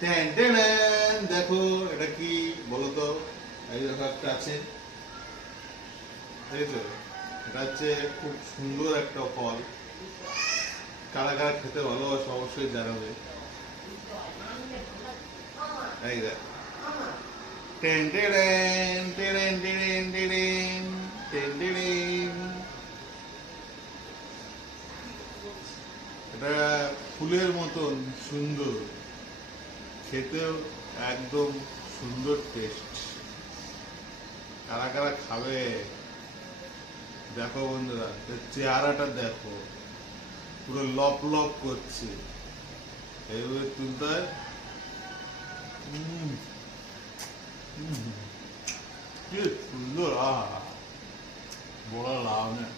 Tan tan, দেখো এটা কি বলো তো? এই দেখো একটা আছে, তাই তো? এটা হচ্ছে খুব সুন্দর একটা ফল। কারা কারা খেতে ভালোবাসে অবশ্যই জানাবে। এই দেখ, ten ten ten ten ten ten ten. এটা ফুলের মতন সুন্দর, খেতেও একদম সুন্দর টেস্ট। কারা কারা খাবে দেখো বন্ধুরা, এর চেহারাটা দেখো, পুরো লপ লপ করছে। এইভাবে তুলতে হয়। উম, উম, কি সুন্দর, আহা, বড় লাভ নেই।